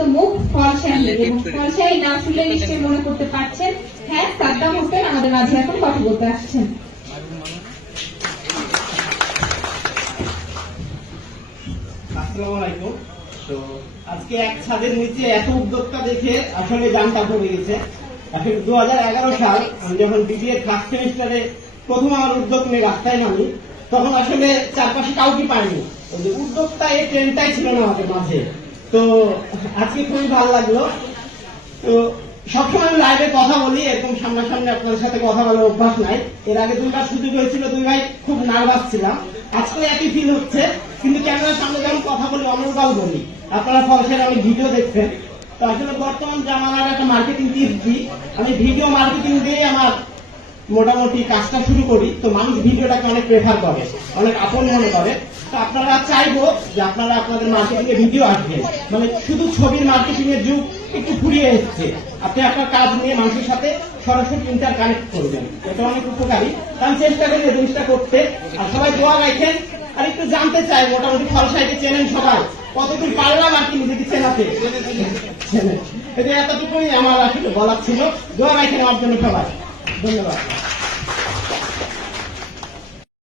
তো মুখ ফলশাহী এবং ফলশাহী নাম শুনলে নিশ্চয়ই মনে করতে পারছেন। হ্যাঁ সাদ্দাম হোসেন আমাদের মাঝে এখন কথা বলতে আসছেন। আসসালামু আলাইকুম। তো আজকে এক ছাদের নিচে এত উদ্যোক্তা দেখে আসলে জানটা পড়ে গেছে। আসলে দু হাজার এগারো সাল আমি যখন বিবিএ ফার্স্ট সেমিস্টারে প্রথম আমার উদ্যোগ নিয়ে রাস্তায় নামি তখন আসলে চারপাশে কাউকে পাইনি। উদ্যোক্তা এই ট্রেনটাই ছিল না আমাদের মাঝে। তো আজকে খুবই ভালো লাগল। তো সবসময় আমি লাইভে কথা বলি, এরকম সামনাসামনি আপনাদের সাথে কথা বলার অভ্যাস নাই। এর আগে দুইবার সুযোগ হয়েছিল দুই ভাই খুব নার্ভাস ছিলাম। আজকে একই ফিল হচ্ছে, কিন্তু ক্যামেরার সামনে যখন কথা বলি অন্যটাও বলি। আপনারা ফলসের আমি ভিডিও দেখছেন তো আসলে বর্তমান জামানার একটা মার্কেটিং টিপস দিই। আমি ভিডিও মার্কেটিং দিয়ে আমার মোটামুটি কাজটা শুরু করি তো মানুষ ভিডিওটাকে অনেক প্রেফার করে অনেক আপন মনে করে। তো আপনারা চাইব যে আপনারা আপনাদের মার্কেটিং এ ভিডিও আসবেন মানে শুধু ছবির মার্কেটিং এর যুগ একটু ফুরিয়ে এসছে। আপনি আপনার কাজ নিয়ে মানুষের সাথে সরাসরি ইন্টার কানেক্ট করবেন। এটা অনেক উপকারী। আমি চেষ্টা করি এই জিনিসটা করতে। আর সবাই দোয়া রাখেন। আর একটু জানতে চাই মোটামুটি ফলসাইকে চেনেন সবাই। কতদূর পারলাম আর কি নিজেকে চেনাতে? এটা এতটুকুই আমার আসলে বলার ছিল। দোয়া রাখেন আমার জন্য সবাই। 没有了。